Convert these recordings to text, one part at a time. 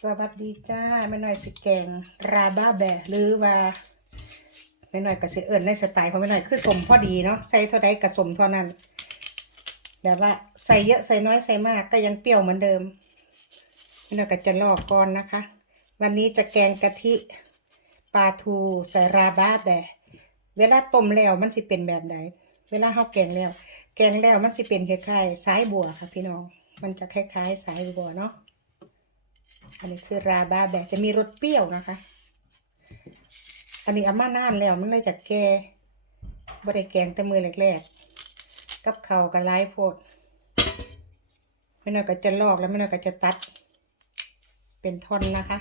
สวัสดีจ้าแม่น้อยสิแกงราบ้าแบหรือว่าแม่น้อยก็สิเอิญในสไตล์ของแม่น้อยคือสมพอดีเนาะใส่เท่าใดกระสมเท่านั้นแบบว่าใส่เยอะใส่น้อยใส่มากก็ยังเปรี้ยวเหมือนเดิมแม่น้อยก็จะลอกก่อนนะคะ วันนี้จะแกงกะทิปลาทูใส่ราบ้าแบเวลาต้มแล้วมันสิเป็นแบบไหนเวลาเฮาแกงแล้ว แกงแล้วมันสิเป็นคล้ายๆสายบัวค่ะพี่น้องมันจะคล้ายๆสายบัวเนาะ อันนี้คือราบาแบะจะมีรสเปรี้ยวนะคะ อันนี้เอามานานแล้วมันเลยจากแก่บ่ได้แกงแต่มือแรกๆ กับเขากับไล่โพดไม่น้อยก็จะลอกแล้วไม่น้อยก็จะตัด เป็นท่อนนะคะ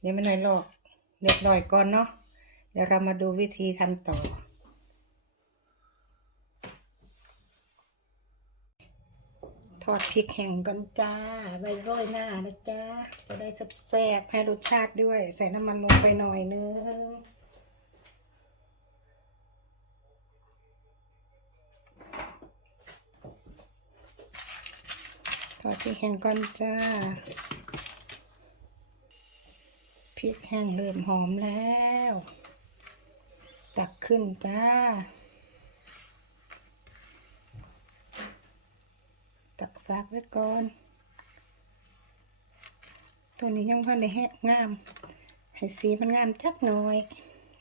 เนี่ยไม่น้อยลอกเรียบร้อยก่อนเนาะเดี๋ยวเรามาดูวิธีทำต่อ ทอดพริกแห้งกันจ้าใบโรยหน้านะจ้าจะได้แซ่บให้รสชาติด้วย ใส่น้ำมันลงไปหน่อยนึงทอดพริกแห้งก่อนจ้าพริกแห้งเริ่มหอมแล้ว ตักขึ้นจ้า ตัก ฝากไว้ก่อน ตัวนี้ยังเพิ่นได้แห้งาม ให้สีมันงามจักหน่อย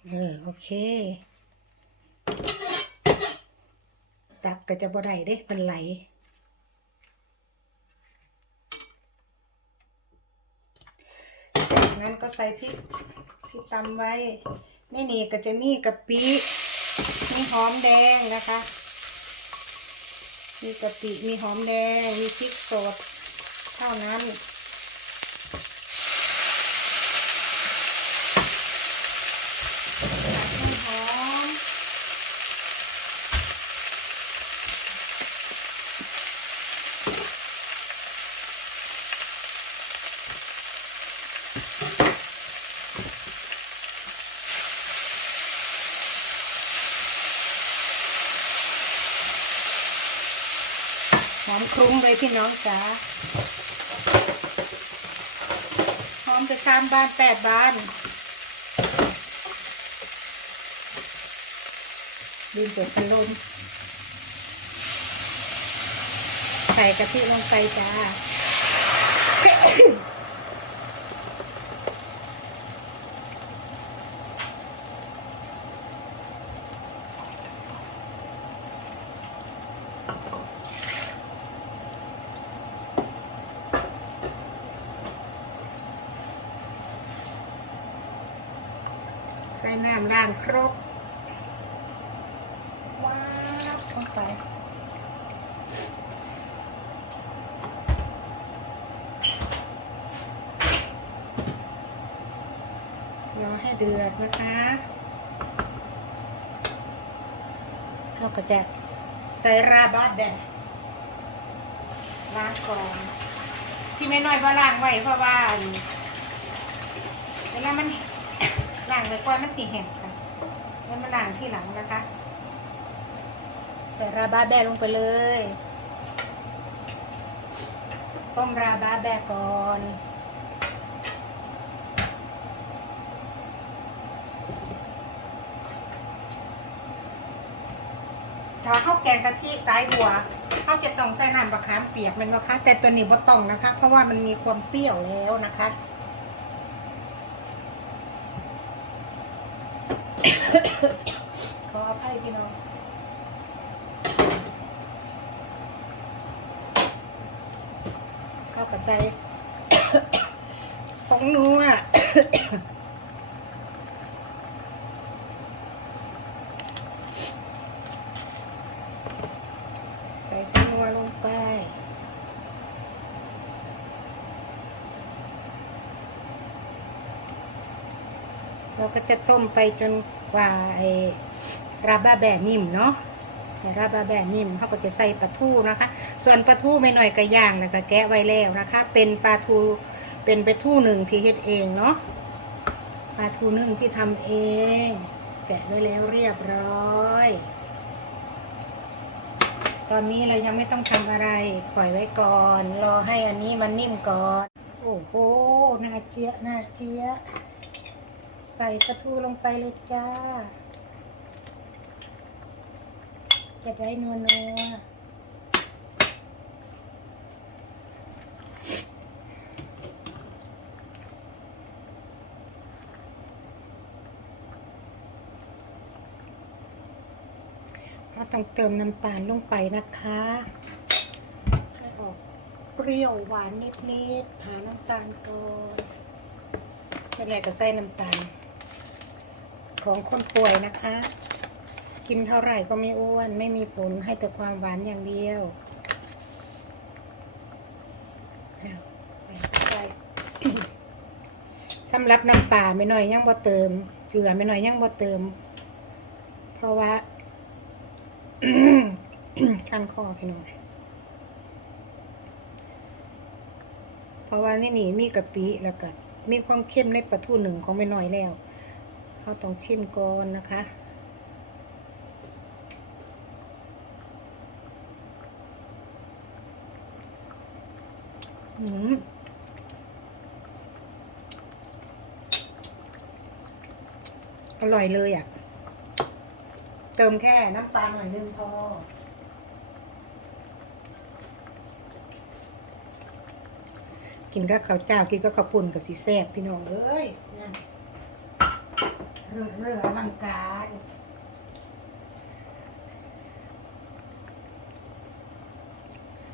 เออโอเค ตักก็จะบ่ได้เด้มันไหลจากนั้นก็ใส่พริกที่ตำไว้ในนี่ก็จะมีกะปิมีหอมแดงนะคะ มีกะปิมีหอมแดง มีพริกสด เท่านั้น หอมหอม คลุ้งเลยพี่น้องจ๋าหอมไปสามบ้านแปดบ้านดินเปิดพัดลมใส่กะทิลงไปจ้า ส่น้ำล้างครกว้าวลงไปรอให้เดือดนะคะเราก็จะใส่ราบาแดดล้างก่อน ที่ไม่น้อยเพราะล้างไว้เพราะว่านเวลามัน ล้างไว้ก่อนมันสีแห้งค่ะแล้วมาล้างที่หลังนะคะ ใส่ราบาแบลงไปเลยต้มราบาแบก่อนถ้าข้าวแกงกะทิสายบัวข้าวจะต้องใส่น้ำมะขามเปียกมันนะคะแต่ตัวนี้บ่ต้องนะคะ เพราะว่ามันมีความเปรี้ยวแล้วนะคะ ขออภัยพี่น้อง เข้ากระ ใจ ของนัวใส่ผงนัวลงไปเราก็จะต้มไปจนกว่าไอ้ราบาแบนิ่มเนาะ ไอ้ราบาแบะนิ่มเขาก็จะใส่ปลาทูนะคะ ส่วนปลาทูไม่หน่อยก็ย่างนะคะแกะไว้แล้วนะคะ เป็นปลาทูเป็นปลาทูหนึ่งที่เฮ็ดเองเนาะปลาทูนึ่งที่ทำเอง แกะไว้แล้วเรียบร้อย ตอนนี้เรายังไม่ต้องทำอะไร ปล่อยไว้ก่อน รอให้อันนี้มันนิ่มก่อน โอ้โหน่าเจี๊ยน่าเจี๊ยใส่ปลาทูลงไปเลยจ้า จะได้นัวนัวเราต้องเติมน้ำตาลลงไปนะคะให้ออกเปรี้ยวหวานนิดๆ หาน้ำตาลก่อนจะไหนก็ใส่น้ำตาล ของคนป่วยนะคะ กินเท่าไหร่ก็ไม่อ้วน ไม่มีผลให้แต่ความหวานอย่างเดียวใส่ไปสำหรับน้ำปลาไม่น้อยยังบ่เติม เกลือไม่น้อยยังบ่เติม เพราะว่าคันคอพี่น้องเพราะว่านี่นี่มีกะปิแล้วก็มีความเข้มในปลาทูหนึ่งของไม่น้อยแล้วเราต้องชิมก่อนนะคะ อืมอร่อยเลยอะ เติมแค่น้ำปลาหน่อยนึงพอกินกับข้าวเจ้ากินกับข้าวปุ่นกับสีแซ่บพี่น้องเอ้ยเรื่อเรื่ออลังการ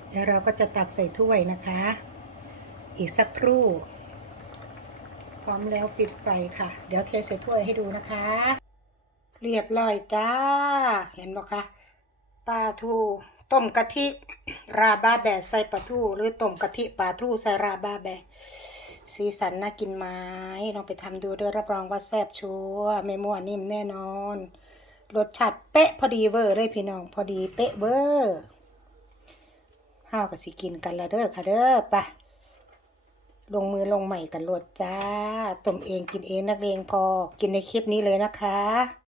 เดี๋ยวเราก็จะตักใส่ถ้วยนะคะ อีกสักครู่ พร้อมแล้วปิดไฟค่ะ เดี๋ยวเทใส่ถ้วยให้ดูนะคะ เรียบร้อยจ้า เห็นไหมคะปลาทูต้มกะทิ ราบาแบะใส่ปลาทู หรือต้มกะทิปลาทูใส่ราบาแบะสีสันน่ากินไหมลองไปทำดูด้วยรับรองว่าแซ่บชัวไม่มั่วนิ่มแน่นอนรสชาติเป๊ะพอดีเวอร์เลยพี่น้องพอดีเป๊ะเวอร์ห้าวกับสิกินกันแล้วเด้อค่ะเด้อไปะ ลงมือลงใหม่กันโลดจ้าต้มเองกินเองนักเลงพอกินในคลิปนี้เลยนะคะ